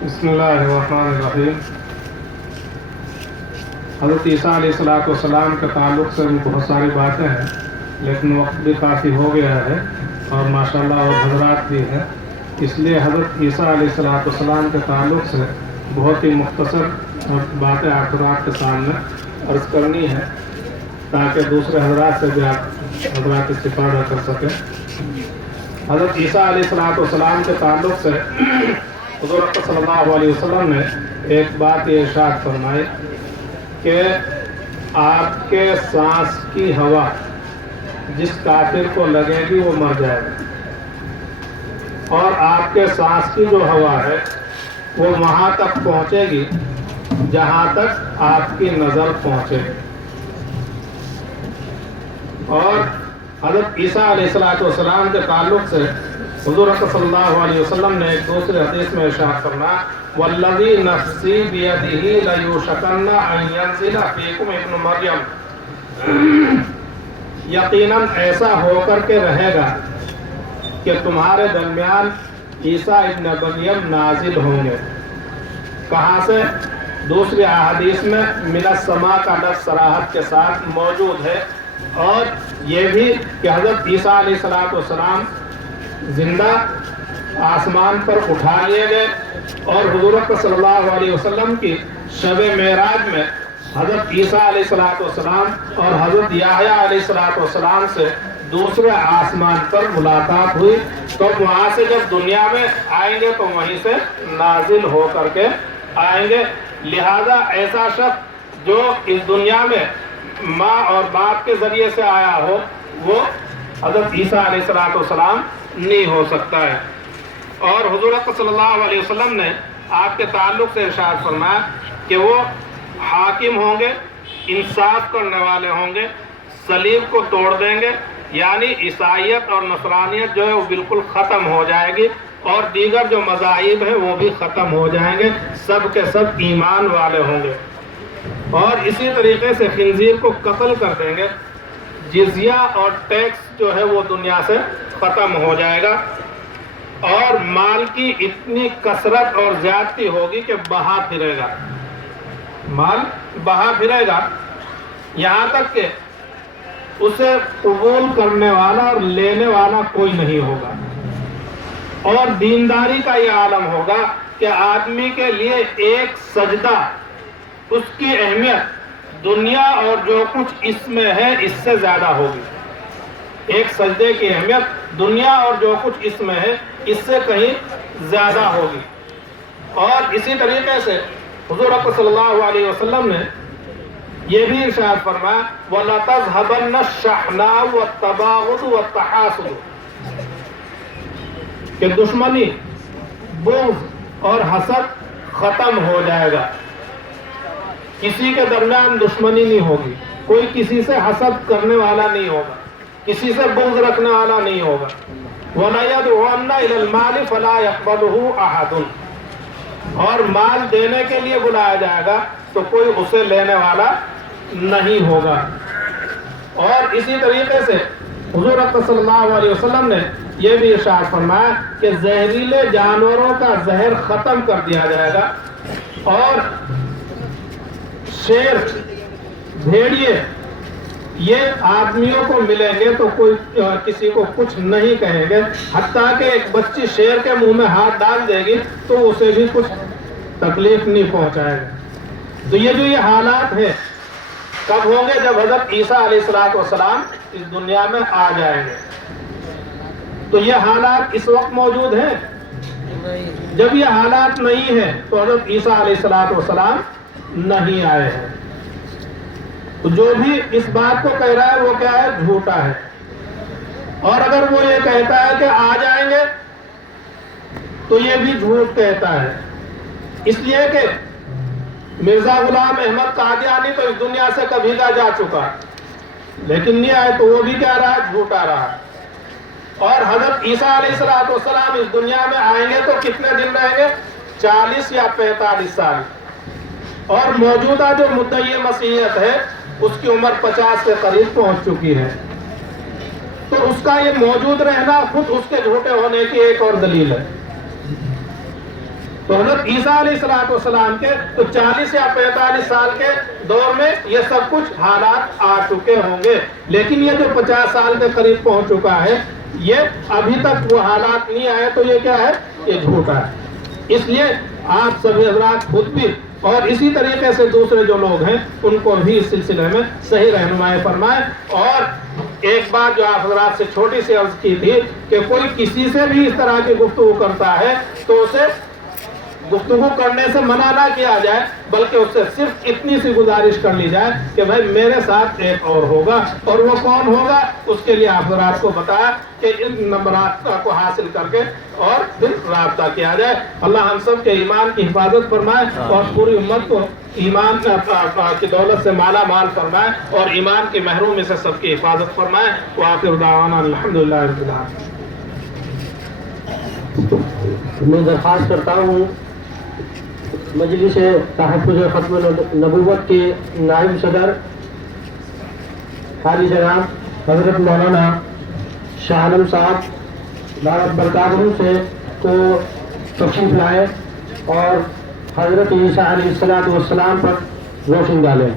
بسم اللہ الرحمن الرحیم۔ حضرت عیسیٰ علیہ السلام کے تعلق سے بہت ساری باتیں ہیں، لیکن وقت بھی کافی ہو گیا ہے اور ماشاءاللہ اور حضرات بھی ہیں، اس لیے حضرت عیسیٰ علیہ السلام کے تعلق سے بہت ہی مختصر باتیں آپ حضرات کے سامنے عرض کرنی ہے تاکہ دوسرے حضرات سے بھی آپ حضرات استفادہ کر سکیں۔ حضرت عیسیٰ علیہ السلام کے تعلق سے حضور صلی اللہ علیہ وسلم نے ایک بات یہ ارشاد فرمائی کہ آپ کے سانس کی ہوا جس کافر کو لگے گی وہ مر جائے گا، اور آپ کے سانس کی جو ہوا ہے وہ وہاں تک پہنچے گی جہاں تک آپ کی نظر پہنچے گی۔ اور حضرت عیسیٰ علیہ السلام کے تعلق سے حضور صلی اللہ علیہ وسلم نے ایک دوسرے حدیث میں ارشاد فرمایا والذی نفسی بیدہ لیوشکن ان ینزل فیکم ابن مریم، یقیناً ایسا ہو کر کے رہے گا کہ تمہارے درمیان عیسیٰ ابن مریم نازل ہوں گے۔ کہاں سے؟ دوسری احادیث میں من السماء کا لفظ صراحت کے ساتھ موجود ہے، اور یہ بھی کہ حضرت عیسیٰ علیہ السلام زندہ آسمان پر اٹھا لیے گئے، اور حضور صلی اللہ علیہ وسلم کی شب معراج میں حضرت عیسیٰ علیہ السلام اور حضرت یحییٰ علیہ السلام سے دوسرے آسمان پر ملاقات ہوئی، تو وہاں سے جب دنیا میں آئیں گے تو وہیں سے نازل ہو کر کے آئیں گے۔ لہذا ایسا شخص جو اس دنیا میں ماں اور باپ کے ذریعے سے آیا ہو وہ حضرت عیسیٰ علیہ السلام نہیں ہو سکتا ہے۔ اور حضور صلی اللہ علیہ وسلم نے آپ کے تعلق سے ارشاد فرمایا کہ وہ حاکم ہوں گے، انصاف کرنے والے ہوں گے، صلیب کو توڑ دیں گے، یعنی عیسائیت اور نصرانیت جو ہے وہ بالکل ختم ہو جائے گی، اور دیگر جو مذاہب ہیں وہ بھی ختم ہو جائیں گے، سب کے سب ایمان والے ہوں گے۔ اور اسی طریقے سے خنزیر کو قتل کر دیں گے، جزیہ اور ٹیکس جو ہے وہ دنیا سے ختم ہو جائے گا، اور مال کی اتنی کثرت اور زیادتی ہوگی کہ بہا پھرے گا، مال بہا پھرے گا، یہاں تک کہ اسے قبول کرنے والا اور لینے والا کوئی نہیں ہوگا۔ اور دینداری کا یہ عالم ہوگا کہ آدمی کے لیے ایک سجدہ، اس کی اہمیت دنیا اور جو کچھ اس میں ہے اس سے زیادہ ہوگی۔ ایک سجدے کی اہمیت دنیا اور جو کچھ اس میں ہے اس سے کہیں زیادہ ہوگی۔ اور اسی طریقے سے حضور صلی اللہ علیہ وسلم نے یہ بھی ارشاد فرمایا وَلَتَذْهَبَنَّ الشَّحْنَاءُ وَالتَّبَاغُضُ وَالتَّحَاسُدُ، کہ دشمنی، بغض اور حسد ختم ہو جائے گا، کسی کے درمیان دشمنی نہیں ہوگی، کوئی کسی سے حسد کرنے والا نہیں ہوگا، کسی سے بغض رکھنے والا نہیں ہوگا۔ وَلَا يَدْعُونَ إِلَى الْمَالِ فَلَا يَقْبَلُهُ أَحَدٌ، اور مال دینے کے لیے بلایا جائے گا تو کوئی اسے لینے والا نہیں ہوگا۔ اور اسی طریقے سے حضور صلی اللہ علیہ وسلم نے یہ بھی ارشاد فرمایا کہ زہریلے جانوروں کا زہر ختم کر دیا جائے گا، اور شیر، بھیڑیے یہ آدمیوں کو ملیں گے تو کوئی کسی کو کچھ نہیں کہیں گے، حتیٰ کہ ایک بچی شیر کے منہ میں ہاتھ ڈال دے گی تو اسے بھی کچھ تکلیف نہیں پہنچائے گا۔ تو یہ حالات ہیں کب ہوں گے؟ جب حضرت عیسیٰ علیہ السلام اس دنیا میں آ جائیں گے۔ تو یہ حالات اس وقت موجود ہیں؟ جب یہ حالات نہیں ہیں تو حضرت عیسیٰ علیہ السلام نہیں آئے ہیں۔ تو جو بھی اس بات کو کہہ رہا ہے وہ کیا ہے؟ جھوٹا ہے۔ اور اگر وہ یہ کہتا ہے کہ آ جائیں گے تو یہ بھی جھوٹ کہتا ہے، اس لیے کہ مرزا غلام احمد قادیانی تو اس دنیا سے کبھی کا جا چکا، لیکن نہیں آئے تو وہ بھی کیا رہا؟ جھوٹا رہا۔ اور حضرت عیسیٰ علیہ السلام اس دنیا میں آئیں گے تو کتنے دن رہیں گے؟ 40 یا 45 سال۔ اور موجودہ جو مدعی مسیحیت ہے اس کی عمر 50 کے قریب پہنچ چکی ہے، تو اس کا یہ موجود رہنا خود اس کے جھوٹے ہونے کی ایک اور دلیل ہے۔ تو حضرت عیسیٰ علیہ السلام کے تو 40 یا 45 سال کے دور میں یہ سب کچھ حالات آ چکے ہوں گے، لیکن یہ جو 50 سال کے قریب پہنچ چکا ہے یہ ابھی تک وہ حالات نہیں آئے، تو یہ کیا ہے؟ یہ جھوٹا ہے۔ اس لیے آپ سبھی حضرات خود بھی اور اسی طریقے سے دوسرے جو لوگ ہیں ان کو بھی اس سلسلے میں صحیح رہنمائی فرمائیں۔ اور ایک بات جو آپ حضرات سے چھوٹی سی عرض کی تھی کہ کوئی کسی سے بھی اس طرح کی گفتگو کرتا ہے تو اسے گفتگو کرنے سے منع نہ کیا جائے، بلکہ اس سے صرف اتنی سی گزارش کر لی جائے کہ بھائی میرے ساتھ ایک اور ہوگا، اور وہ کون ہوگا اس کے لیے آپ حضرات کو بتایا کہ ان نمبرات کو حاصل کر کے اور پھر رابطہ کیا جائے۔ اللہ ہم سب کے ایمان کی حفاظت فرمائے اور پوری امت کو ایمان کی دولت سے مالا مال فرمائے اور ایمان کی محرومی سے سب کی حفاظت فرمائے۔ وآخر دعوانا الحمدللہ رب العالمین۔ میں درخواست کرتا ہوں مجلس تحفظ ختم نبوت کے نائب صدر قاری جناب حضرت مولانا شاہ عالم صاحب دعوت برکاتہ سے کو تشریف لائے اور حضرت عیسیٰ علیہ السلام پر روشن ڈالیں۔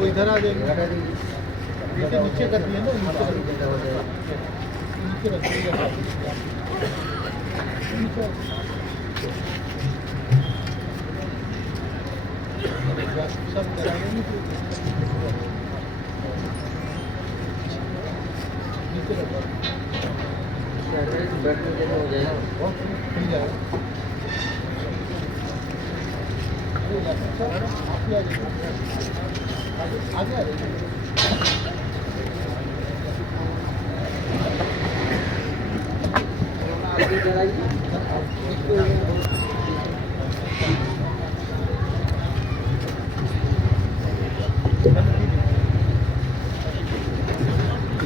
ادھر آ جائیں نیچے کر دیے نا، نیچے رکھیے گا۔ سب کرائیں گے نیچے رکھا بیٹھنے ہو جائے گا۔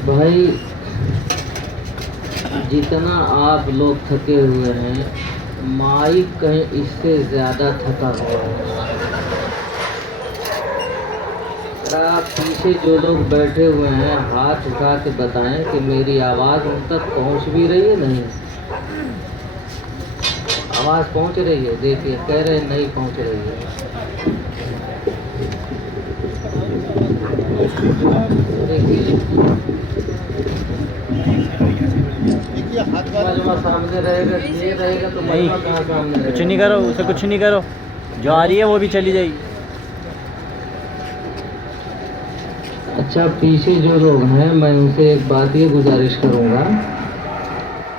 بھائی جتنا آپ لوگ تھکے ہوئے ہیں مائک کہیں اس سے زیادہ تھکا ہوا ہے۔ پیچھے جو لوگ بیٹھے ہوئے ہیں ہاتھ اٹھا کے بتائیں کہ میری آواز ان تک پہنچ بھی رہی ہے؟ نہیں آواز پہنچ رہی ہے؟ دیکھیے کہہ رہے نہیں پہنچ رہی ہے۔ دیکھیے مجمع سامنے رہے گا، یہ رہے گا تو مجمع کہاں سامنے رہے گا؟ کچھ نہیں کرو، اسے کچھ نہیں کرو، جو آ رہی ہے وہ بھی چلی جائے گی۔ اچھا پیچھے جو لوگ ہیں میں ان سے ایک بات یہ گزارش کروں گا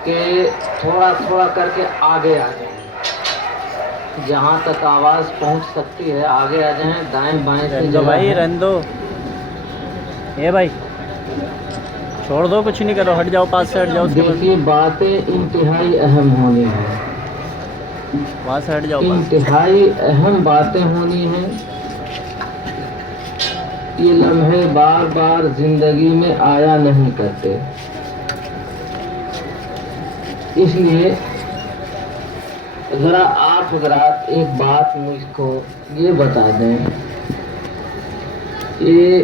کہ تھوڑا تھوڑا کر کے آگے آ جائیں، جہاں تک آواز پہنچ سکتی ہے آگے آ جائیں، دائیں بائیں سے رندو بھائی رندو، اے بھائی چھوڑ دو، کچھ نہیں کرو، ہٹ جاؤ، پاس سے ہٹ جاؤ، اس کے بعد دیکھیے باتیں انتہائی اہم ہونی ہیں، وہاں سے ہٹ جاؤ، پاس۔ انتہائی اہم باتیں ہونی ہیں۔ یہ لمحے بار بار زندگی میں آیا نہیں کرتے، اس لیے ذرا آپ حضرات ایک بات مجھ کو یہ بتا دیں کہ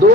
2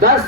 10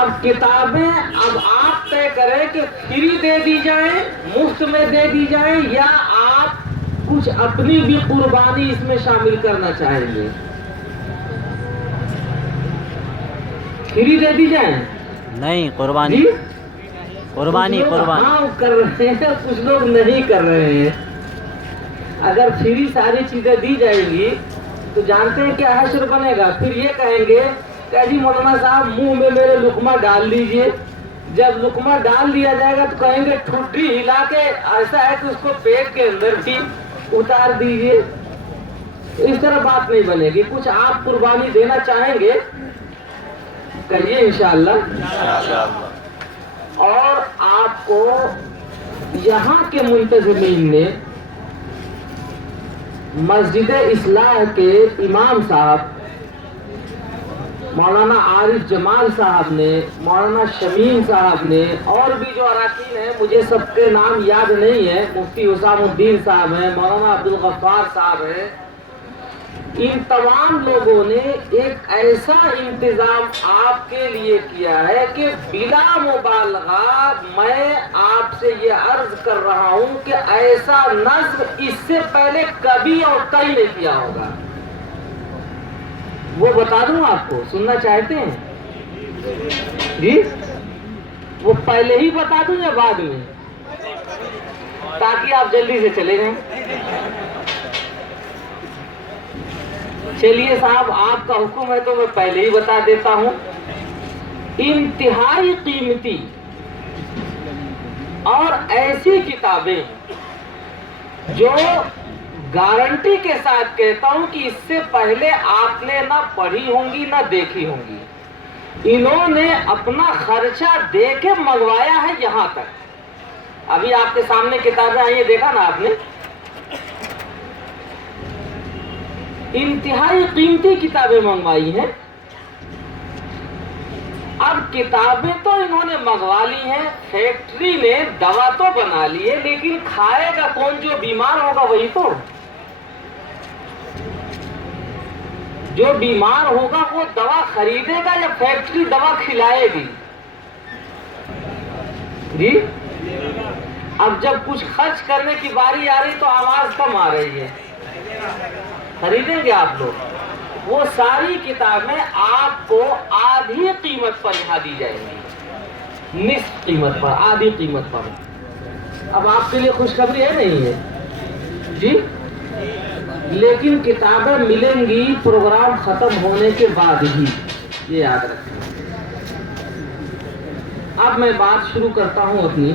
اب کتابیں اب آپ طے کریں کہ فری دے دی جائیں، مفت میں دے دی جائیں، یا آپ کچھ اپنی بھی قربانی اس میں شامل کرنا چاہیں گے؟ فری دے دی جائیں؟ نہیں، قربانی جی؟ قربانی کچھ لوگ قربانی ہاں کر رہے ہیں، کچھ لوگ نہیں کر رہے ہیں۔ اگر فری ساری چیزیں دی جائیں گی تو جانتے ہیں کیا حشر بنے گا؟ پھر یہ کہیں گے کہ جی مولانا صاحب منہ میں میرے لقمہ ڈال دیجئے۔ جب لقمہ ڈال دیا جائے گا تو کہیں گے ٹھڈی ہلا کے ایسا ہے کہ اس کو پیٹ کے اندر بھی اتار دیجئے۔ اس طرح بات نہیں بنے گی۔ کچھ آپ قربانی دینا چاہیں گے کریے انشاءاللہ۔ اور آپ کو یہاں کے منتظمین نے مسجد اصلاح کے امام صاحب مولانا عارف جمال صاحب نے، مولانا شمیم صاحب نے، اور بھی جو اراکین ہیں مجھے سب کے نام یاد نہیں ہے، مفتی حسام الدین صاحب ہیں، مولانا عبدالغفار صاحب ہیں، ان تمام لوگوں نے ایک ایسا انتظام آپ کے لیے کیا ہے کہ بلا مبالغہ میں آپ سے یہ عرض کر رہا ہوں کہ ایسا نظم اس سے پہلے کبھی اور کہیں نہیں کیا ہوگا۔ وہ بتا دوں آپ کو، سننا چاہتے ہیں؟ جی وہ پہلے ہی بتا دوں یا بعد میں، تاکہ آپ جلدی سے چلے جائیں؟ چلیے صاحب، آپ کا حکم ہے تو میں پہلے ہی بتا دیتا ہوں۔ انتہائی قیمتی اور ایسی کتابیں جو گارنٹی کے ساتھ کہتا ہوں کہ اس سے پہلے آپ نے نہ پڑھی ہوں گی نہ دیکھی ہوں گی، انہوں نے اپنا خرچہ دے کے منگوایا ہے یہاں تک۔ ابھی آپ کے سامنے کتابیں آئی ہیں، دیکھا نا آپ نے؟ انتہائی قیمتی کتابیں منگوائی ہیں۔ اب کتابیں تو انہوں نے منگوا لی ہیں، فیکٹری نے دوا تو بنا لی ہے، لیکن کھائے گا کون؟ جو بیمار ہوگا وہی تو۔ جو بیمار ہوگا وہ دوا خریدے گا یا فیکٹری دوا کھلائے گی؟ جی اب جب کچھ خرچ کرنے کی باری آ رہی تو آواز کم آ رہی ہے، خریدیں گے آپ لوگ؟ وہ ساری کتابیں آپ کو آدھی قیمت پر یہاں دی جائیں گی، نصف قیمت پر، آدھی قیمت پر۔ اب آپ کے لیے خوشخبری ہے نہیں ہے جی؟ لیکن کتابیں ملیں گی پروگرام ختم ہونے کے بعد ہی، یہ یاد رکھیں۔ اب میں بات شروع کرتا ہوں اپنی۔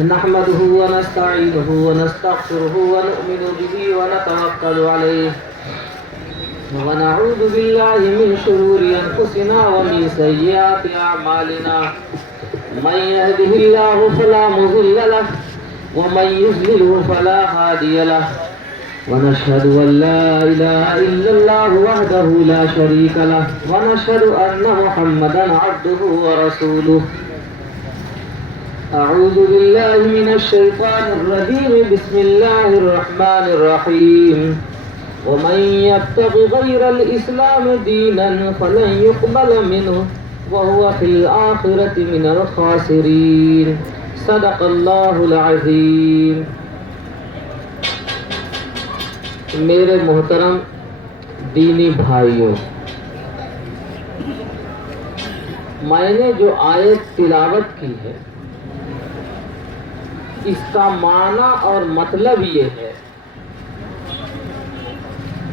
نحمده ونستعينه ونستغفره ونؤمن به ونتوكل عليه ونعوذ بالله من شرور أنفسنا ومن سيئات أعمالنا من يهده الله فلا مضل له ومن يضلل فلا هادي له ونشهد أن لا إله إلا الله وحده لا شريك له ونشهد أن محمدا عبده ورسوله أعوذ بالله من الشيطان الرجيم بسم الله الرحمن الرحيم ومن يبتغ غير الإسلام دينا فلن يقبل منه وهو في الآخرة من الخاسرين صدق الله العظيم۔ میرے محترم دینی بھائیوں، میں نے جو آیت تلاوت کی ہے اس کا معنی اور مطلب یہ ہے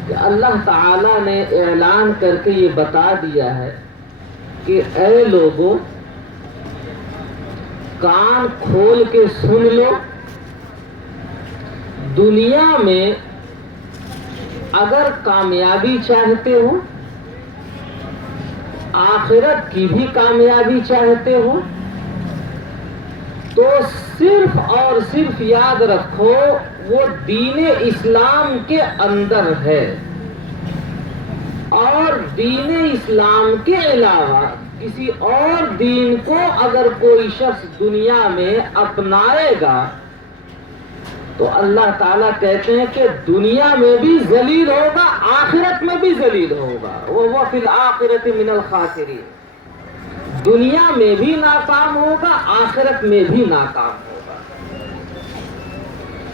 کہ اللہ تعالیٰ نے اعلان کر کے یہ بتا دیا ہے کہ اے لوگوں، کان کھول کے سن لو، دنیا میں اگر کامیابی چاہتے ہو، آخرت کی بھی کامیابی چاہتے ہو، تو صرف اور صرف یاد رکھو وہ دین اسلام کے اندر ہے، اور دین اسلام کے علاوہ کسی اور دین کو اگر کوئی شخص دنیا میں اپنائے گا تو اللہ تعالیٰ کہتے ہیں کہ دنیا میں بھی ذلیل ہوگا، آخرت میں بھی ذلیل ہوگا، وہ فی الآخرۃ من الخاسرین، دنیا میں بھی ناکام ہوگا، آخرت میں بھی ناکام ہوگا۔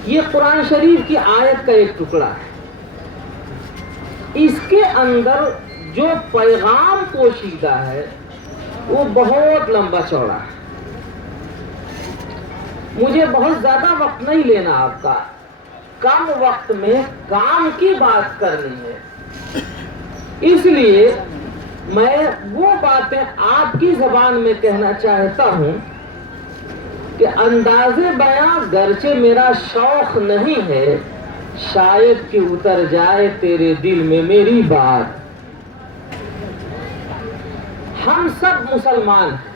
یہ قرآن شریف کی آیت کا ایک ٹکڑا ہے، اس کے اندر جو پیغام پوشیدہ ہے وہ بہت لمبا چوڑا ہے، مجھے بہت زیادہ وقت نہیں لینا آپ کا، کم وقت میں کام کی بات کرنی ہے، اس لیے میں وہ باتیں آپ کی زبان میں کہنا چاہتا ہوں کہ انداز بیاں گرچہ میرا شوق نہیں ہے، شاید کہ اتر جائے تیرے دل میں میری بات۔ ہم سب مسلمان ہیں،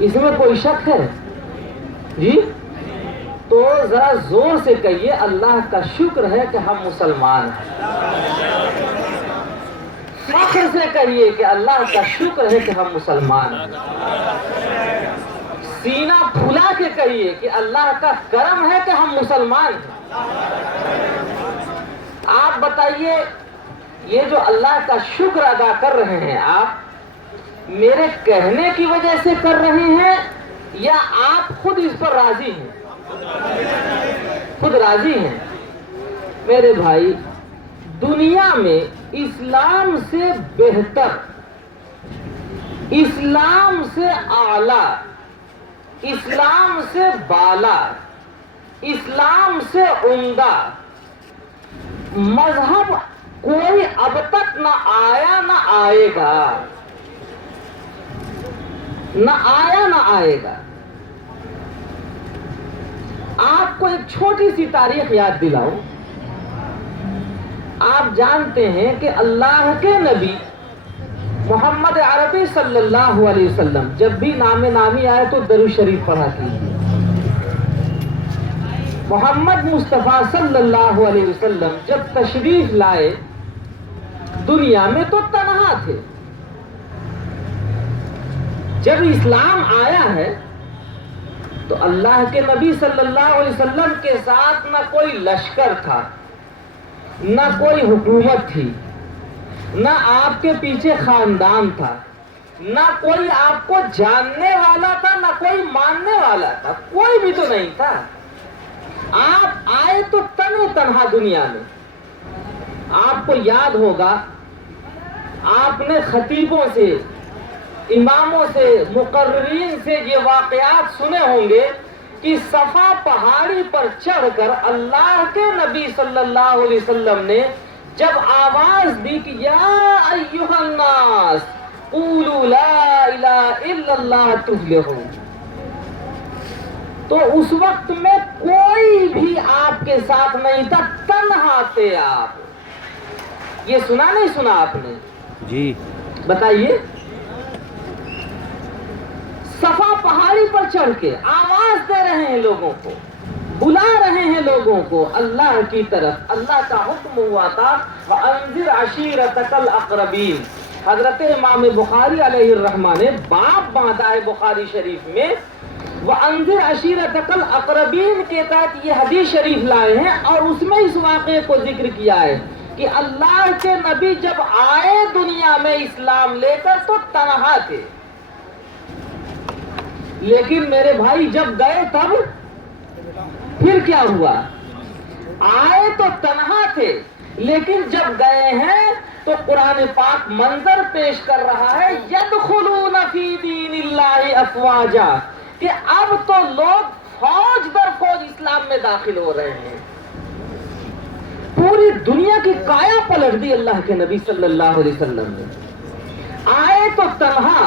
اس میں کوئی شک ہے جی؟ تو ذرا زور سے کہیے اللہ کا شکر ہے کہ ہم مسلمان ہیں، فخر سے کہیے کہ اللہ کا شکر ہے کہ ہم مسلمان ہیں، سینہ پھلا کے کہیے کہ اللہ کا کرم ہے کہ ہم مسلمان ہیں۔ آپ بتائیے، یہ جو اللہ کا شکر ادا کر رہے ہیں آپ میرے کہنے کی وجہ سے کر رہے ہیں یا آپ خود اس پر راضی ہیں؟ خود راضی ہیں۔ میرے بھائی، دنیا میں اسلام سے بہتر، اسلام سے اعلیٰ، اسلام سے بالا، اسلام سے عمدہ مذہب کوئی اب تک نہ آیا نہ آئے گا، نہ آیا نہ آئے گا۔ آپ کو ایک چھوٹی سی تاریخ یاد دلاؤں۔ آپ جانتے ہیں کہ اللہ کے نبی محمد عربی صلی اللہ علیہ وسلم جب بھی نام نامی آئے تو درود شریف پڑھا کیجیے۔ محمد مصطفیٰ صلی اللہ علیہ وسلم جب تشریف لائے دنیا میں تو تنہا تھے، جب اسلام آیا ہے تو اللہ کے نبی صلی اللہ علیہ وسلم کے ساتھ نہ کوئی لشکر تھا، نہ کوئی حکومت تھی، نہ آپ کے پیچھے خاندان تھا، نہ کوئی آپ کو جاننے والا تھا، نہ کوئی ماننے والا تھا، کوئی بھی تو نہیں تھا۔ آپ آئے تو تنہا دنیا میں۔ آپ کو یاد ہوگا آپ نے خطیبوں سے، اماموں سے، مقررین سے یہ واقعات سنے ہوں گے کہ صفا پہاڑی پر چڑھ کر اللہ کے نبی صلی اللہ علیہ وسلم نے جب آواز دی کہ یا ایھا الناس قولوا لا الہ الا اللہ تفلحوا، تو اس وقت میں کوئی بھی آپ کے ساتھ نہیں تھا، تنہا تھے آپ۔ یہ سنا نہیں سنا آپ نے؟ جی بتائیے۔ صفا پہاڑی پر چڑھ کے آواز دے رہے ہیں لوگوں کو، بلا رہے ہیں لوگوں کو اللہ کی طرف۔ اللہ کا حکم ہوا تھا وَأَنذِرْ عَشِيرَتَكَ الْأَقْرَبِينَ۔ حضرت امام بخاری علیہ الرحمہ نے باب باندھا ہے بخاری شریف میں، وَأَنذِرْ عَشِيرَتَكَ الْأَقْرَبِينَ کے تحت یہ حدیث شریف لائے ہیں، اور اس میں اس واقعے کو ذکر کیا ہے کہ اللہ کے نبی جب آئے دنیا میں اسلام لے کر تو تنہا تھے، لیکن میرے بھائی جب گئے تب پھر کیا ہوا؟ آئے تو تنہا تھے، لیکن جب گئے ہیں تو قرآن پاک منظر پیش کر رہا ہے یدخلون فی دین اللہ افواجا، کہ اب تو لوگ فوج در فوج اسلام میں داخل ہو رہے ہیں۔ پوری دنیا کی کایا پلٹ دی اللہ کے نبی صلی اللہ علیہ وسلم نے۔ آئے تو تنہا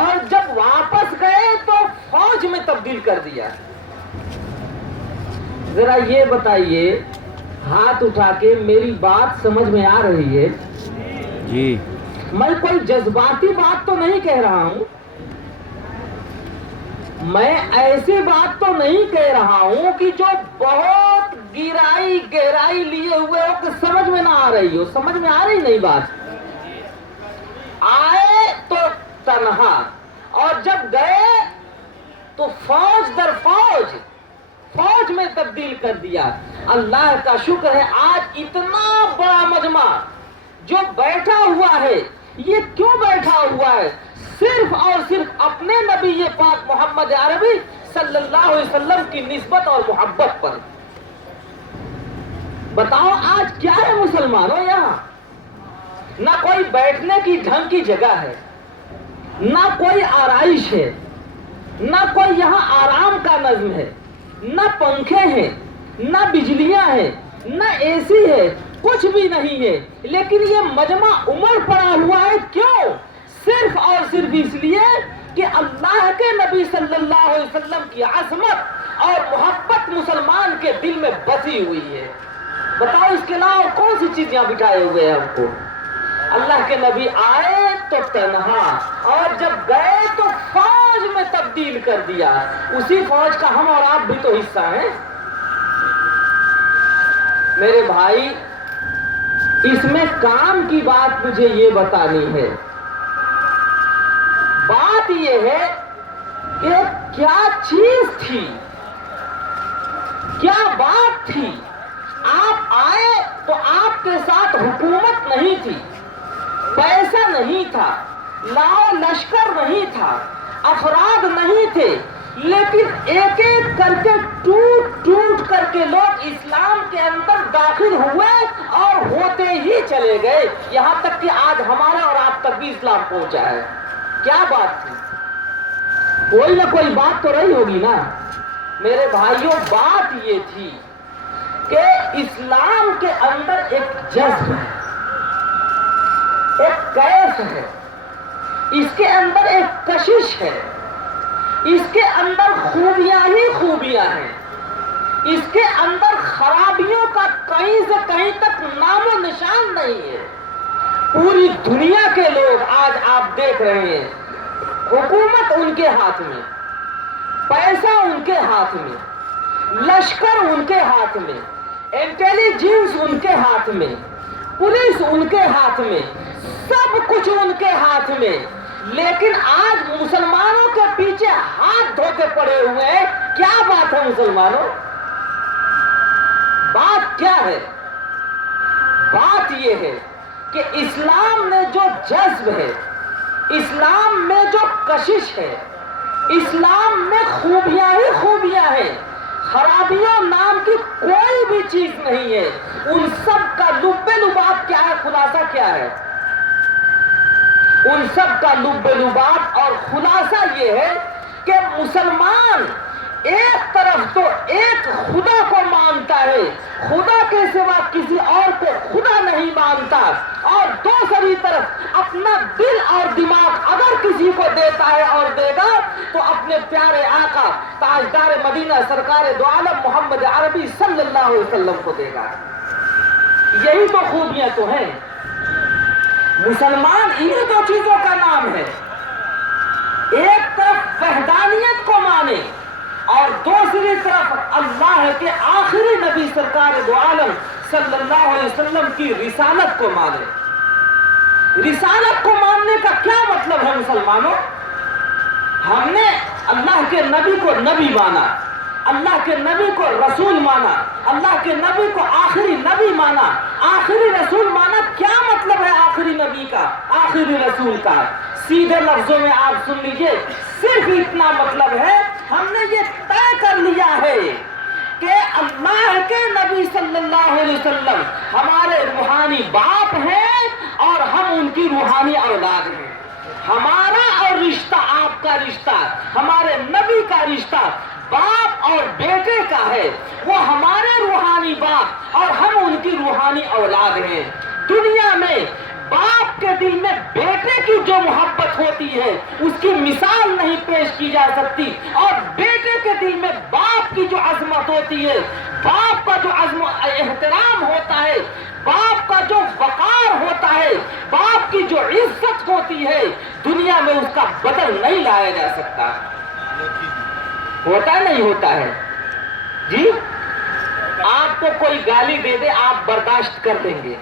اور جب واپس گئے تو فوج میں تبدیل کر دیا۔ ذرا یہ بتائیے، ہاتھ اٹھا کے میری بات سمجھ میں آ رہی ہے؟ جی میں کوئی جذباتی بات تو نہیں کہہ رہا ہوں، میں ایسی بات تو نہیں کہہ رہا ہوں کہ جو بہت گہرائی لیے ہوئے ہو کہ سمجھ میں نہ آ رہی ہو۔ سمجھ میں آ رہی نہیں بات؟ آئے تو تنہا اور جب گئے تو فوج در فوج فوج میں تبدیل کر دیا. اللہ کا شکر ہے آج اتنا بڑا مجمع جو بیٹھا ہوا ہے، یہ کیوں بیٹھا ہوا ہے؟ صرف اور صرف اپنے نبی پاک محمد عربی صلی اللہ علیہ وسلم کی نسبت اور محبت پر. بتاؤ آج کیا ہے مسلمانوں؟ یہاں نہ کوئی بیٹھنے کی ڈھنگ کی جگہ ہے، نہ کوئی آرائش ہے، نہ کوئی یہاں آرام کا نظم ہے، نہ پنکھے ہیں، نہ بجلیاں ہیں، نہ اے سی ہے، کچھ بھی نہیں ہے. لیکن یہ مجمع عمر پڑا ہوا ہے. کیوں؟ صرف اور صرف اس لیے کہ اللہ کے نبی صلی اللہ علیہ وسلم کی عظمت اور محبت مسلمان کے دل میں بسی ہوئی ہے. بتاؤ اس کے علاوہ کون سی چیز یہاں بٹھائے ہوئے ہیں ہم کو؟ اللہ کے نبی آئے تو تنہا، اور جب گئے تو فوج میں تبدیل کر دیا. اسی فوج کا ہم اور آپ بھی تو حصہ ہیں. میرے بھائی، اس میں کام کی بات مجھے یہ بتانی ہے. بات یہ ہے کہ کیا چیز تھی، کیا بات تھی. آپ آئے تو آپ کے ساتھ حکومت نہیں تھی، پیسہ نہیں تھا، لاؤ لشکر نہیں تھا، افراد نہیں تھے، لیکن ایک ایک کر کے ٹوٹ ٹوٹ کر کے لوگ اسلام کے اندر داخل ہوئے اور ہوتے ہی چلے گئے، یہاں تک کہ آج ہمارا اور آپ تک بھی اسلام پہنچا ہے. کیا بات تھی؟ کوئی نہ کوئی بات تو رہی ہوگی نا. میرے بھائیوں، بات یہ تھی کہ اسلام کے اندر ایک جذب ہے، ایک کیف ہے، اس کے اندر ایک کشش ہے، اس کے اندر خوبیاں ہی خوبیاں ہیں، اس کے اندر خرابیوں کا کہیں سے کہیں تک نام و نشان نہیں ہے. پوری دنیا کے لوگ آج آپ دیکھ رہے ہیں، حکومت ان کے ہاتھ میں، پیسہ ان کے ہاتھ میں، لشکر ان کے ہاتھ میں، انٹیلیجنس ان کے ہاتھ میں، پولیس ان کے ہاتھ میں، سب کچھ ان کے ہاتھ میں. لیکن آج مسلمانوں کے پیچھے ہاتھ دھوتے پڑے ہوئے ہیں. کیا بات ہے مسلمانوں؟ بات کیا ہے؟ بات یہ ہے کہ اسلام میں جو جذب ہے، اسلام میں جو کشش ہے، اسلام میں خوبیاں ہی خوبیاں ہیں. خرابیوں نام کی کوئی بھی چیز نہیں ہے. ان سب کا لب لباب کیا ہے؟ خلاصہ کیا ہے؟ ان سب کا لب لباب اور خلاصہ یہ ہے کہ مسلمان ایک طرف تو ایک خدا کو مانتا ہے، خدا کے سوا کسی اور کو خدا نہیں مانتا، اور دوسری طرف اپنا دل اور دماغ اگر کسی کو دیتا ہے اور دے گا تو اپنے پیارے آقا تاجدار مدینہ سرکار دو عالم محمد عربی صلی اللہ علیہ وسلم کو دے گا. یہی تو خوبیاں تو ہیں. مسلمان انہی دو چیزوں کا نام ہے. ایک طرف وحدانیت کو مانے اور دوسری طرف اللہ کے آخری نبی سرکار دو عالم صلی اللہ علیہ وسلم کی رسالت کو مانے. رسالت کو ماننے کا کیا مطلب ہے مسلمانوں؟ ہم نے اللہ کے نبی کو نبی مانا، اللہ کے نبی کو رسول مانا، اللہ کے نبی کو آخری نبی مانا، آخری رسول مانا. کیا مطلب ہے آخری نبی کا، آخری رسول کا؟ سیدھے لفظوں میں آپ سن لیجئے، صرف اتنا مطلب ہے ہم نے یہ طے کر لیا ہے کہ اللہ کے نبی صلی اللہ علیہ وسلم ہمارے روحانی باپ ہیں اور ہم ان کی روحانی اولاد ہیں. ہمارا اور رشتہ، آپ کا رشتہ، ہمارے نبی کا رشتہ باپ اور بیٹے کا ہے. وہ ہمارے روحانی باپ اور ہم ان کی روحانی اولاد ہیں. دنیا میں باپ کے دل میں بیٹے کی جو محبت ہوتی ہے اس کی مثال نہیں پیش کی جا سکتی، اور بیٹے کے دل میں باپ کی جو عظمت ہوتی ہے، باپ کا جو عزم احترام ہوتا ہے، باپ کا جو وقار ہوتا ہے، باپ کی جو عزت ہوتی ہے، دنیا میں اس کا بدل نہیں لایا جا سکتا. ہوتا نہیں ہوتا ہے جی؟ آپ کو کوئی گالی دے دے آپ برداشت کر لیں گے،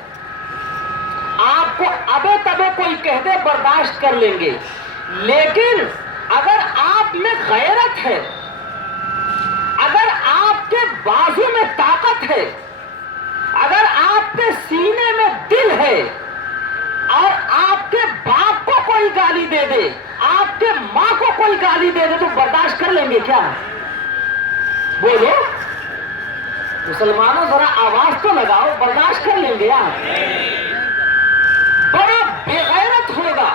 آپ کو ابے تبے کوئی کہہ دے برداشت کر لیں گے، لیکن اگر آپ میں غیرت ہے، اگر آپ کے کے بازو میں طاقت ہے، اگر آپ کے سینے میں دل ہے اور آپ کے باپ کو کوئی گالی دے دے، آپ کے ماں کو کوئی گالی دے دے تو برداشت کر لیں گے کیا؟ بولو مسلمانوں، ذرا آواز تو لگاؤ، برداشت کر لیں گے آپ؟ بڑا بے غیرت ہوگا،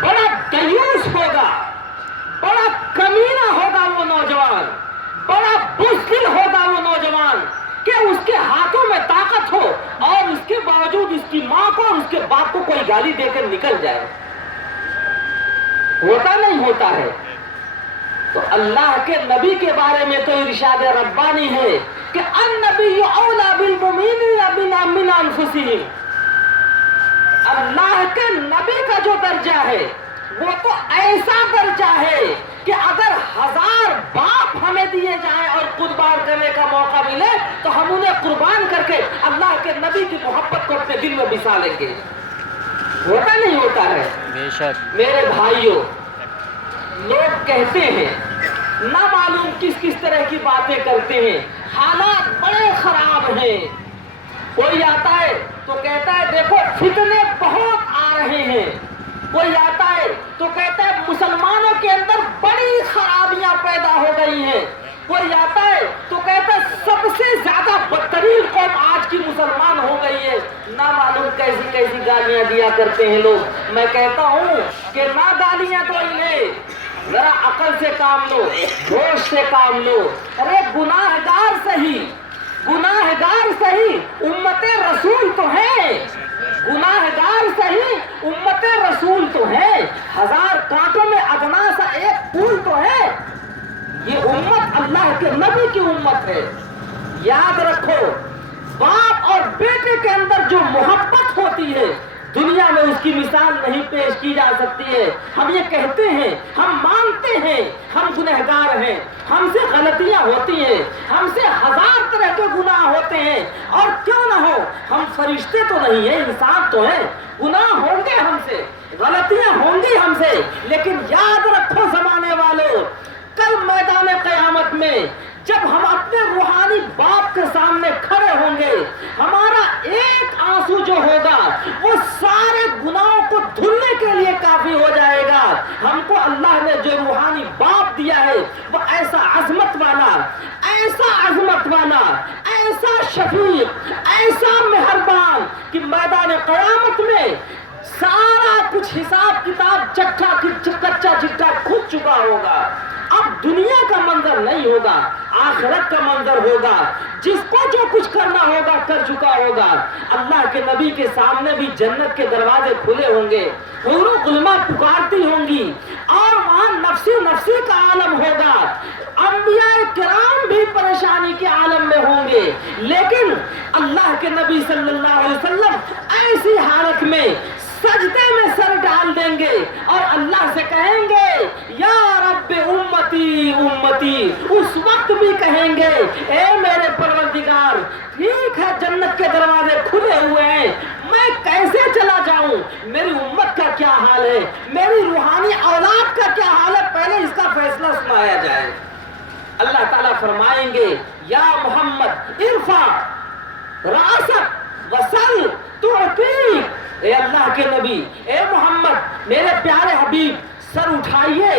بڑا دیوس ہوگا، بڑا کمینہ ہوگا وہ نوجوان، بڑا بزدل ہوگا وہ نوجوان کہ اس کے ہاتھوں میں طاقت ہو اور اس کے باوجود اس کی ماں کو اور اس کے باپ کو کوئی گالی دے کر نکل جائے۔ ہوتا نہیں ہوتا ہے؟ تو اللہ کے نبی کے بارے میں تو ارشاد ربانی ہے کہ النبی اولی بالمؤمنین من انفسہم، اللہ کے نبی کا جو درجہ ہے وہ تو ایسا درجہ ہے کہ اگر 1000 باپ ہمیں دیے جائیں اور قربان کرنے کا موقع ملے تو ہم انہیں قربان کر کے اللہ کے نبی کی محبت کو اپنے دل میں بسا لیں گے۔ ہوتا نہیں ہوتا ہے؟ بے شک۔ میرے بھائیوں، لوگ کہتے ہیں، نہ معلوم کس طرح کی باتیں کرتے ہیں، حالات بڑے خراب ہیں۔ کوئی آتا ہے تو کہتا ہے دیکھو فتنے بہت آ رہے ہیں، کوئی آتا ہے تو کہتا ہے مسلمانوں کے اندر بڑی خرابیاں پیدا ہو گئی ہیں، کوئی آتا ہے تو کہتا ہے سب سے زیادہ بدترین قوم آج کی مسلمان ہو گئی ہے۔ نہ معلوم کیسی کیسی گالیاں دیا کرتے ہیں لوگ۔ میں کہتا ہوں کہ نہ گالیاں تو انہیں، ذرا عقل سے کام لو، ہوش سے کام لو۔ ارے گناہگار صحیح، گناہگار صحیح، امت رسول تو ہے، گناہگار صحیح امت رسول تو ہے، 1000 کانٹوں میں ادنا سا ایک پھول تو ہے۔ یہ امت اللہ کے نبی کی امت ہے۔ یاد رکھو، باپ اور بیٹے کے اندر جو محبت ہوتی ہے دنیا میں اس کی مثال نہیں پیش کی جا سکتی ہے۔ ہم یہ کہتے ہیں، ہم مانتے ہیں ہم گنہگار ہیں، ہم سے غلطیاں ہوتی ہیں، ہم سے 1000 طرح کے گناہ ہوتے ہیں، اور کیوں نہ ہو، ہم فرشتے تو نہیں ہیں، انسان تو ہیں، گناہ ہوں گے ہم سے، غلطیاں ہوں گی ہم سے، لیکن یاد رکھو زمانے والوں، کل میدان قیامت میں جب ہم اپنے روحانی باپ کے سامنے کھڑے ہوں گے، ہمارا ایک آنسو جو ہوگا وہ سارے گناہوں کو دھلنے کے لیے کافی ہو جائے گا۔ ہم کو اللہ نے جو روحانی باپ دیا ہے وہ ایسا عظمت والا، ایسا عظمت والا، ایسا شفیق، ایسا مہربان کہ میدان قیامت میں سارا کچھ حساب کتاب کچا چٹا کھل چکا ہوگا۔ اب دنیا کا منظر نہیں ہوگا، آخرت کا منظر ہوگا۔ جس کو جو کچھ کرنا ہوگا کر چکا ہوگا۔ اللہ کے نبی کے سامنے بھی جنت کے دروازے کھلے ہوں گے، حور و غلماں پکارتی ہوں گی، اور وہاں نفسی نفسی کا عالم ہوگا، انبیاء کرام بھی پریشانی کے عالم میں ہوں گے، لیکن اللہ کے نبی صلی اللہ علیہ وسلم ایسی حالت میں سجدے میں سر ڈال دیں گے اور اللہ سے کہیں گے یا رب امتی امتی۔ اس وقت بھی کہیں گے اے میرے پروردگار، ٹھیک ہے جنت کے دروازے کھلے ہوئے ہیں، میں کیسے چلا جاؤں؟ میری امت کا کیا حال ہے؟ میری روحانی اولاد کا کیا حال ہے؟ پہلے اس کا فیصلہ سنایا جائے۔ اللہ تعالیٰ فرمائیں گے یا محمد ارفع راسک وسل تعطیک۔ اے اللہ کے نبی، اے محمد میرے پیارے حبیب، سر اٹھائیے،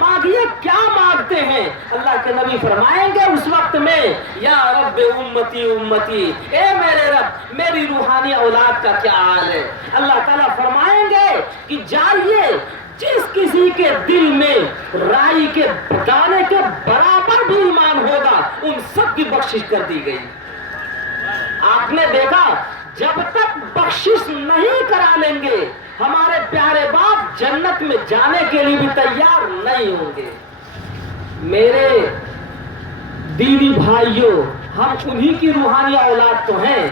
مانگیے، کیا مانگتے ہیں؟ اللہ کے نبی فرمائیں گے اس وقت میں یا رب امتی امتی، اے میرے رب میری روحانی اولاد کا کیا حال ہے؟ اللہ تعالیٰ فرمائیں گے کہ جائیے، جس کسی کے دل میں رائی کے دانے کے برابر بھی ایمان ہوگا ان سب کی بخشش کر دی گئی۔ آپ نے دیکھا جب تک بخشش نہیں کرا لیں گے ہمارے پیارے باپ جنت میں جانے کے لیے بھی تیار نہیں ہوں گے۔ میرے دینی بھائیوں، ہم انہی کی روحانی اولاد تو ہیں۔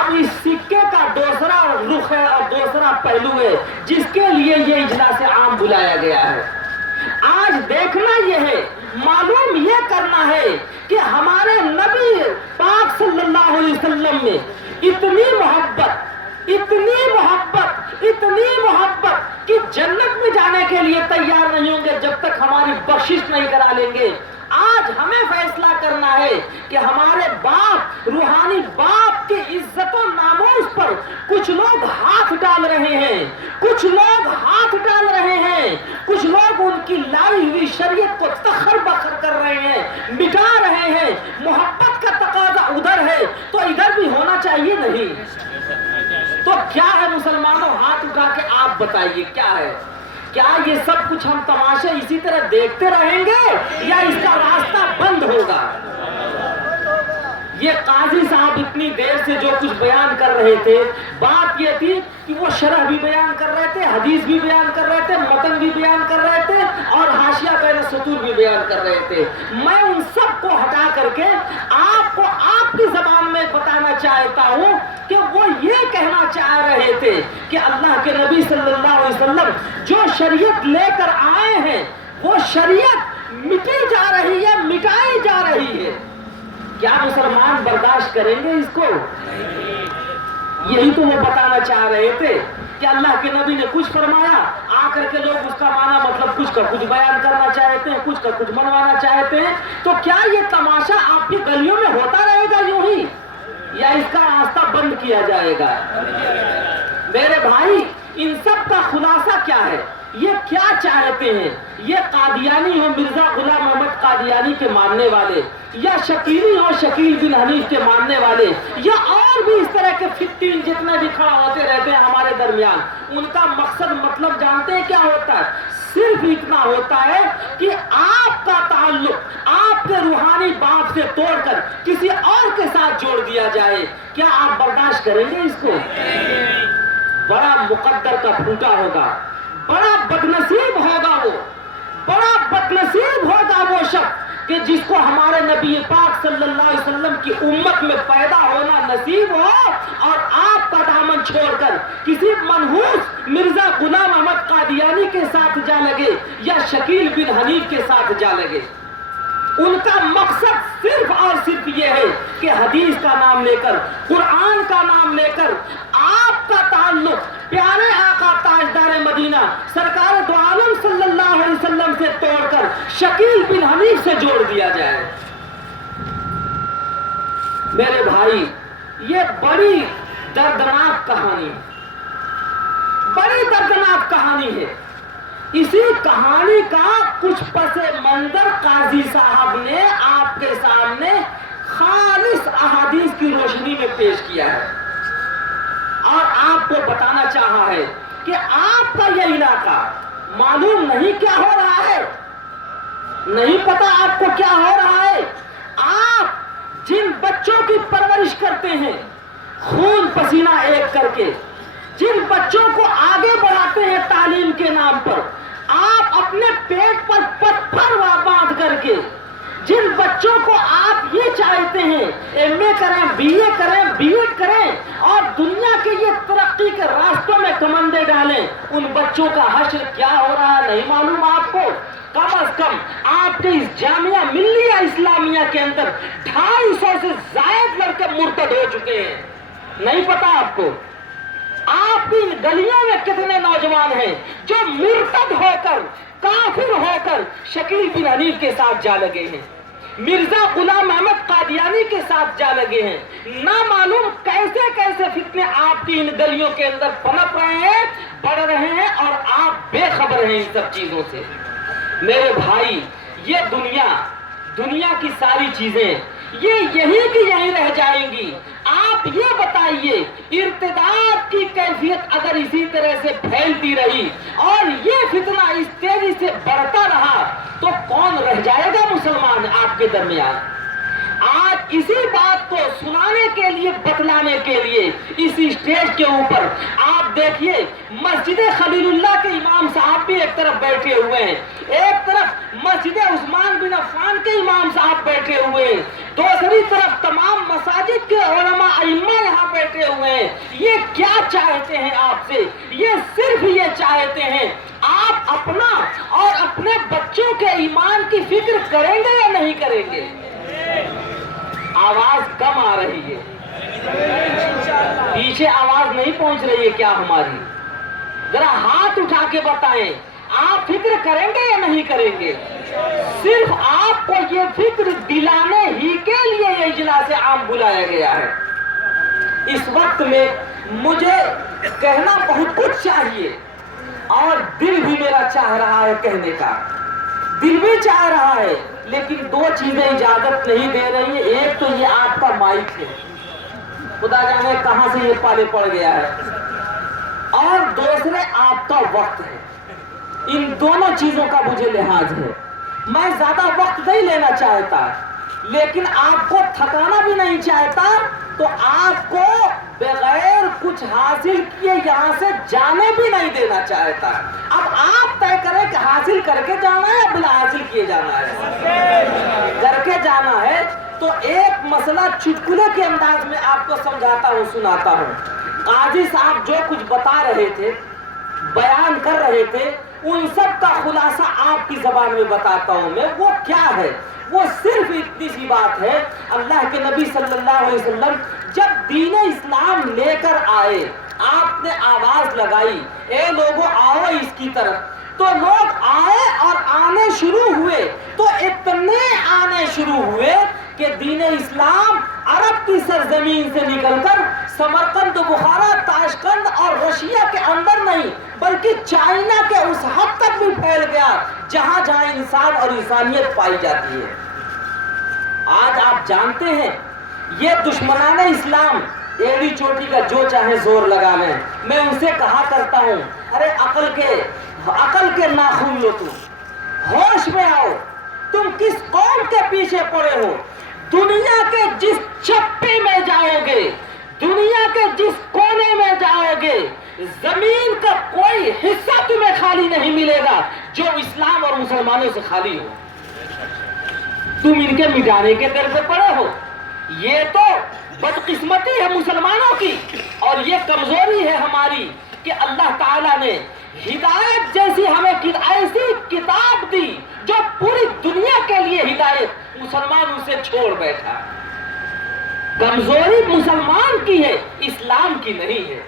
اب اس سکے کا دوسرا رخ ہے اور دوسرا پہلو ہے جس کے لیے یہ اجلاس عام بلایا گیا ہے۔ آج دیکھنا یہ ہے، معلوم یہ کرنا ہے کہ ہمارے نبی پاک صلی اللہ علیہ وسلم میں اتنی محبت، اتنی محبت، اتنی محبت کہ جنت میں جانے کے لیے تیار نہیں ہوں گے جب تک ہماری بخشش نہیں کرا لیں گے۔ آج آج ہمیں فیصلہ کرنا ہے کہ ہمارے باپ، روحانی باپ کی عزت و ناموس پر کچھ لوگ ہاتھ ڈال رہے ہیں، کچھ لوگ ہاتھ ڈال رہے ہیں، کچھ لوگ ان کی لائی ہوئی شریعت کو تخر بخر کر رہے ہیں، مٹا رہے ہیں۔ محبت کا تقاضا ادھر ہے تو ادھر بھی ہونا چاہیے نہیں؟ تو کیا ہے مسلمانوں؟ ہاتھ اٹھا کے آپ بتائیے کیا ہے؟ کیا یہ سب کچھ ہم تماشے اسی طرح دیکھتے رہیں گے یا اس کا راستہ بند ہوگا؟ یہ قاضی صاحب اتنی دیر سے جو کچھ بیان کر رہے تھے، بات یہ تھی کہ وہ شرح بھی بیان کر رہے تھے، حدیث بھی بیان کر رہے تھے، متن بھی بیان کر رہے تھے اور حاشیہ بین سطور بھی بیان کر رہے تھے۔ میں ان سب کو ہٹا کر کے آپ کو آپ کی زبان میں بتانا چاہتا ہوں کہ وہ یہ کہنا چاہ رہے تھے کہ اللہ کے نبی صلی اللہ علیہ وسلم جو شریعت لے کر آئے ہیں وہ شریعت مٹی جا رہی ہے، مٹائی جا رہی ہے۔ کیا مسلمان برداشت کریں گے اس کو؟ یہی تو وہ بتانا چاہ رہے تھے کہ اللہ کے نبی نے کچھ فرمایا، آ کر کے لوگ اس کا معنی مطلب کچھ کا کچھ بیان کرنا چاہتے ہیں، کچھ کا کچھ منوانا چاہتے ہیں۔ تو کیا یہ تماشا آپ کی گلیوں میں ہوتا رہے گا یوں ہی، یا اس کا راستہ بند کیا جائے گا؟ میرے بھائی، ان سب کا خلاصہ کیا ہے؟ یہ کیا چاہتے ہیں؟ یہ قادیانی ہو مرزا غلام احمد قادیانی کے ماننے والے، یا شکیلی ہو شکیل بن حنیف کے ماننے والے، یا اور بھی اس طرح کے فتین جتنے بھی کھڑا ہوتے رہتے ہیں ہمارے درمیان، ان کا مقصد مطلب جانتے ہیں کیا ہوتا ہے؟ صرف اتنا ہوتا ہے کہ آپ کا تعلق آپ کے روحانی باپ سے توڑ کر کسی اور کے ساتھ جوڑ دیا جائے۔ کیا آپ برداشت کریں گے اس کو؟ بڑا مقدر کا پھوٹا ہوگا، بڑا بدنصیب ہوگا وہ، بڑا بدنصیب ہوگا وہ شخص کہ جس کو ہمارے نبی پاک صلی اللہ علیہ وسلم کی امت میں پیدا ہونا نصیب ہو اور آپ کا دامن چھوڑ کر کسی منحوس مرزا غلام احمد قادیانی کے ساتھ جا لگے یا شکیل بن حنیف کے ساتھ جا لگے۔ ان کا مقصد صرف اور صرف یہ ہے کہ حدیث کا نام لے کر، قرآن کا نام لے کر آپ کا تعلق پیارے آقا تاجدار مدینہ سرکار دو عالم صلی اللہ علیہ وسلم سے توڑ کر شکیل بن حنیف سے جوڑ دیا جائے۔ میرے بھائی، یہ بڑی دردناک کہانی، بڑی دردناک کہانی ہے۔ اسی کہانی کا کچھ پس منظر قاضی صاحب نے آپ کے سامنے خالص احادیث کی روشنی میں پیش کیا ہے اور آپ کو بتانا چاہا ہے کہ آپ کا یہ علاقہ معلوم نہیں کیا ہو رہا ہے، نہیں پتا آپ کو کیا ہو رہا ہے۔ آپ جن بچوں کی پرورش کرتے ہیں خون پسینہ ایک کر کے، جن بچوں کو آگے بڑھاتے ہیں تعلیم کے نام پر، آپ اپنے پیٹ پر پتھر باندھ کر کے جن بچوں کو آپ یہ چاہتے ہیں ایم اے کریں، بی اے کریں، بی ایڈ کریں اور دنیا کے یہ ترقی کے راستوں میں کمندے ڈالیں، ان بچوں کا حشر کیا ہو رہا ہے نہیں معلوم آپ کو؟ کم از کم آپ کے اس جامعہ ملیہ اسلامیہ کے اندر 250 سے زائد لڑکے مرتد ہو چکے ہیں، نہیں پتا آپ کو؟ آپ کی گلیوں میں کتنے نوجوان ہیں جو مرتد ہو کر، کافر ہو کر شکیل بن حنیف کے ساتھ جا لگے ہیں، مرزا غلام احمد قادیانی کے ساتھ جا لگے ہیں۔ نہ معلوم کیسے کیسے فتنے آپ کی ان گلیوں کے اندر پنپ رہے ہیں، بڑھ رہے ہیں اور آپ بے خبر ہیں ان سب چیزوں سے۔ میرے بھائی، یہ دنیا کی ساری چیزیں یہی کی یہی رہ جائیں گی۔ آپ یہ بتائیے، ارتداد کی کیفیت اگر اسی طرح سے پھیلتی رہی اور یہ فتنہ اس تیزی سے بڑھتا رہا تو کون رہ جائے گا مسلمان آپ کے درمیان؟ آج اسی بات کو سنانے کے لیے، بتلانے کے لیے اس اسٹیج کے اوپر آپ دیکھیے مسجد خلیل اللہ کے امام صاحب بھی ایک طرف بیٹھے ہوئے ہیں، ایک طرف مسجد عثمان بن عفان کے امام صاحب بیٹھے ہوئے ہیں، دوسری طرف تمام مساجد کے علماء ائمہ یہاں بیٹھے ہوئے ہیں۔ یہ کیا چاہتے ہیں آپ سے؟ یہ صرف یہ چاہتے ہیں آپ اپنا اور اپنے بچوں کے ایمان کی فکر کریں گے یا نہیں کریں گے؟ آواز کم آ رہی ہے، پیچھے آواز نہیں پہنچ رہی ہے کیا ہماری؟ ذرا ہاتھ اٹھا کے بتائیں، آپ فکر کریں گے یا نہیں کریں گے؟ صرف آپ کو یہ فکر دلانے ہی کے لیے یہ اجلاس عام بلایا گیا ہے. اس وقت میں مجھے کہنا بہت کچھ چاہیے اور دل بھی میرا چاہ رہا ہے کہنے کا، دل بھی چاہ رہا ہے، لیکن دو چیزیں اجازت نہیں دے رہی ہیں. ایک تو یہ آپ کا مائک ہے، خدا جانے کہاں سے یہ پالے پڑ گیا ہے، اور دوسرے آپ کا وقت ہے. ان دونوں چیزوں کا مجھے لحاظ ہے. میں زیادہ وقت نہیں لینا چاہتا، لیکن آپ کو تھکانا بھی نہیں چاہتا، تو آپ کو بغیر کچھ حاصل کیے یہاں سے جانے بھی نہیں دینا چاہتا. اب آپ طے کریں کہ حاصل کر کے جانا ہے یا بلا حاصل کیے جانا ہے. کر کے جانا ہے تو ایک مسئلہ چٹکلے کے انداز میں آپ کو سمجھاتا ہوں، سناتا ہوں. قاضی صاحب جو کچھ بتا رہے تھے، بیان کر رہے تھے، ان سب کا خلاصہ آپ کی زبان میں بتاتا ہوں میں. وہ کیا ہے؟ وہ صرف اتنی سی بات ہے، اللہ کے نبی صلی اللہ علیہ وسلم جب دین اسلام لے کر آئے، آپ نے آواز لگائی، اے لوگوں آؤ اس کی طرف، تو لوگ آئے اور آنے شروع ہوئے. تو اتنے آنے شروع ہوئے کہ دین اسلام عرب کی سرزمین سے نکل کر سمرقند، بخارا، تاشقند اور رشیا کے اندر نہیں بلکہ چائنا کے اس حد تک بھی پھیل گیا جہاں جہاں انسان اور انسانیت پائی جاتی ہے. آج آپ جانتے ہیں یہ دشمنان اسلام ایڑی چوٹی کا جو چاہے زور لگا لیں. میں ان سے کہا کرتا ہوں، ارے عقل کے ناخن لو، تم ہوش میں آؤ. تم کس قوم کے پیچھے پڑے ہو؟ دنیا کے جس چپے میں جاؤ گے، دنیا کے جس کونے میں جاؤ گے، زمین کا کوئی حصہ تمہیں خالی نہیں ملے گا جو اسلام اور مسلمانوں سے خالی ہو. تم ان کے مٹانے کے در پہ پڑے ہو. یہ تو بدقسمتی ہے مسلمانوں کی، اور یہ کمزوری ہے ہماری کہ اللہ تعالیٰ نے ہدایت جیسی ہمیں ایسی کتاب دی جو پوری دنیا کے لیے ہدایت، مسلمان اسے چھوڑ بیٹھا. کمزوری مسلمان کی ہے، اسلام کی نہیں ہے.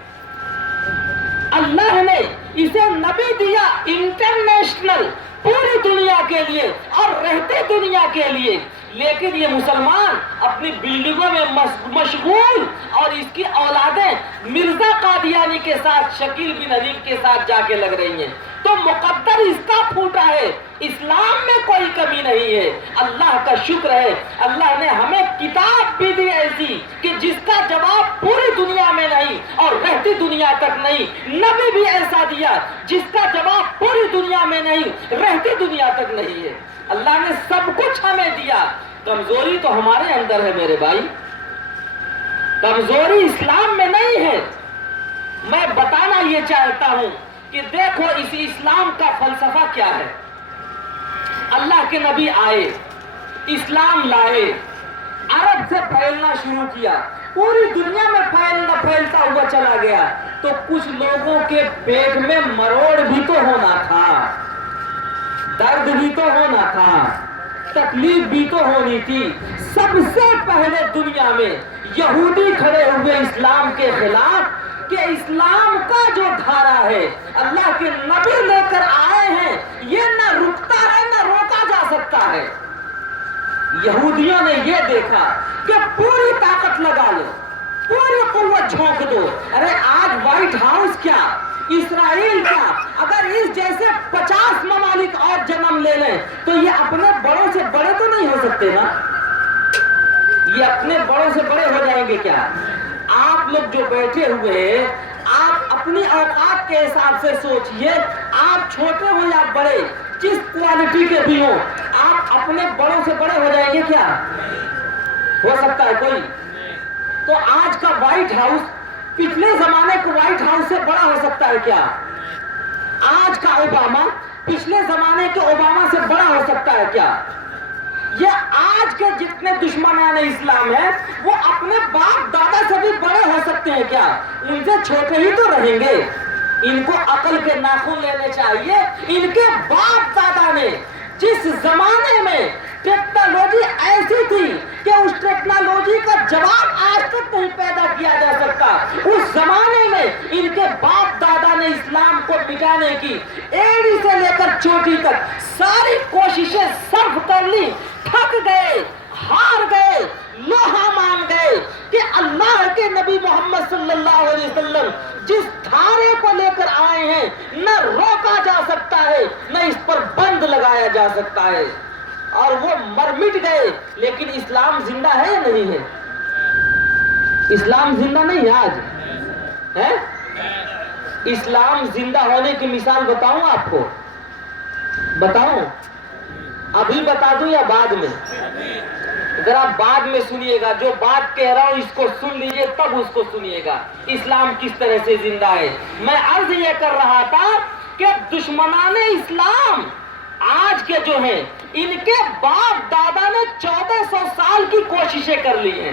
اللہ نے اسے نبی دیا انٹرنیشنل، پوری دنیا کے لیے اور رہتے دنیا کے لیے، لیکن یہ مسلمان اپنی بلڈنگوں میں مشغول، اور اس کی اولادیں مرزا قادیانی کے ساتھ، شکیل بن حنیف کے ساتھ جا کے لگ رہی ہیں. تو مقدر اس کا پھوٹا ہے، اسلام میں کوئی کمی نہیں ہے. اللہ کا شکر ہے، اللہ نے ہمیں کتاب بھی دی ایسی کہ جس کا جواب پوری دنیا میں نہیں اور رہتی دنیا تک نہیں. نبی بھی ایسا دیا جس کا جواب پوری دنیا میں نہیں، رہتی دنیا تک نہیں ہے. اللہ نے سب کچھ ہمیں دیا. کمزوری تو ہمارے اندر ہے میرے بھائی، کمزوری اسلام میں نہیں ہے. میں بتانا یہ چاہتا ہوں کہ دیکھو اس اسلام کا فلسفہ کیا ہے. اللہ کے نبی آئے، اسلام لائے، عرب سے پھیلنا شروع کیا، پوری دنیا میں پھیلتا ہوا چلا گیا. تو کچھ لوگوں کے پیٹ میں مروڑ بھی تو ہونا تھا، درد بھی تو ہونا تھا، تکلیف بھی تو ہونی تھی. سب سے پہلے دنیا میں یہودی کھڑے ہوئے اسلام کے خلاف کہ اسلام کا جو دھارا ہے اللہ کے نبی لے کر آئے ہیں، یہ نہ رکتا ہے نہ روکا جا سکتا ہے. یہودیوں نے یہ دیکھا کہ پوری طاقت لگا لو، پوری قوت جھونک دو. ارے آج وائٹ ہاؤس کیا، اسرائیل کیا، اگر اس جیسے 50 ممالک اور جنم لے لیں تو یہ اپنے بڑوں سے بڑے تو نہیں ہو سکتے نا؟ یہ اپنے بڑوں سے بڑے ہو جائیں گے کیا؟ آپ لوگ جو بیٹھے ہوئے ہیں، آپ اپنی اوقات کے حساب سے سوچئے، آپ چھوٹے ہو یا بڑے، جس کوالٹی کے بھی ہوں، آپ اپنے بڑوں سے بڑے ہو جائیں گے کیا؟ ہو سکتا ہے کوئی؟ تو آج کا وائٹ ہاؤس پچھلے زمانے کے وائٹ ہاؤس سے بڑا ہو سکتا ہے کیا؟ آج کا اوباما پچھلے زمانے کے اوباما سے بڑا ہو سکتا ہے کیا؟ یہ آج کے جتنے دشمنان اسلام ہیں وہ اپنے باپ دادا سے بھی بڑے ہو سکتے ہیں کیا؟ ان سے چھوٹے ہی تو رہیں گے. ان کو عقل کے ناخن لینے چاہیے. ان کے باپ دادا نے جس زمانے میں ٹیکنالوجی ایسی تھی کہ اس ٹیکنالوجی کا جواب آج تک نہیں پیدا کیا جا سکتا. اس زمانے میں ان کے باپ دادا نے اسلام کو مٹانے کی ایڑی سے لے کر چوٹی تک ساری کوششیں صرف کر لی, تھک گئے, ہار گئے, لوہا مان گئے کہ اللہ کے نبی محمد صلی اللہ علیہ وسلم جس دھارے کو لے کر آئے ہیں نہ روکا جا سکتا ہے نہ اس پر بند لگایا جا سکتا ہے. اور وہ مر مٹ گئے, لیکن اسلام زندہ ہے یا نہیں ہے؟ اسلام زندہ نہیں ہے آج ہے. اسلام زندہ ہونے کی مثال بتاؤں آپ کو؟ بتاؤں ابھی بتا دوں یا بعد میں؟ ذرا بعد میں سنیے گا. جو بات کہہ رہا ہوں اس کو سن لیجئے, تب اس کو سنیے گا اسلام کس طرح سے زندہ ہے. میں عرض یہ کر رہا تھا کہ دشمنان اسلام آج کے جو ہیں ان کے باپ دادا نے 1400 سال کی کوششیں کر لی ہیں,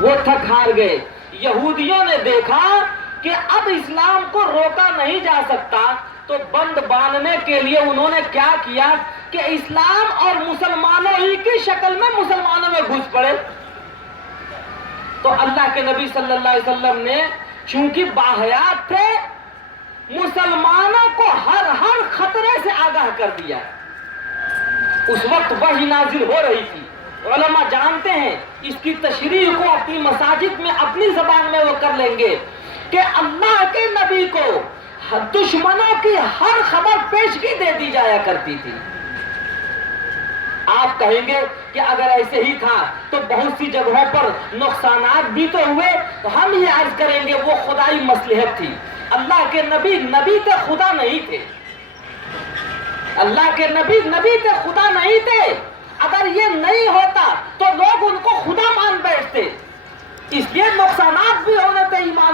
وہ تھک ہار گئے. یہودیوں نے دیکھا کہ اب اسلام کو روکا نہیں جا سکتا, تو بند باندھنے کے لیے انہوں نے کیا کیا کہ اسلام اور مسلمانوں ہی کی شکل میں مسلمانوں میں گھس پڑے. تو اللہ کے نبی صلی اللہ علیہ وسلم نے چونکہ باحیات تھے, مسلمانوں کو ہر خطرے سے آگاہ کر دیا. اس وقت وحی نازل ہو رہی تھی. علماء جانتے ہیں, اس کی تشریح کو اپنی مساجد میں اپنی زبان میں وہ کر لیں گے کہ اللہ کے نبی کو دشمنوں کی ہر خبر پیشگی دے دی جایا کرتی تھی. آپ کہیں گے کہ اگر ایسے ہی تھا تو بہت سی جگہوں پر نقصانات بھی تو ہوئے. تو ہم یہ عرض کریں گے وہ خدائی مصلحت تھی. اللہ کے نبی تھے, خدا نہیں تھے. اللہ کے نبی تھے, خدا نہیں تھے. اگر یہ نہیں ہوتا تو لوگ ان کو خدا مان بیٹھتے. اس لیے نقصانات بھی ہونے تھے ایمان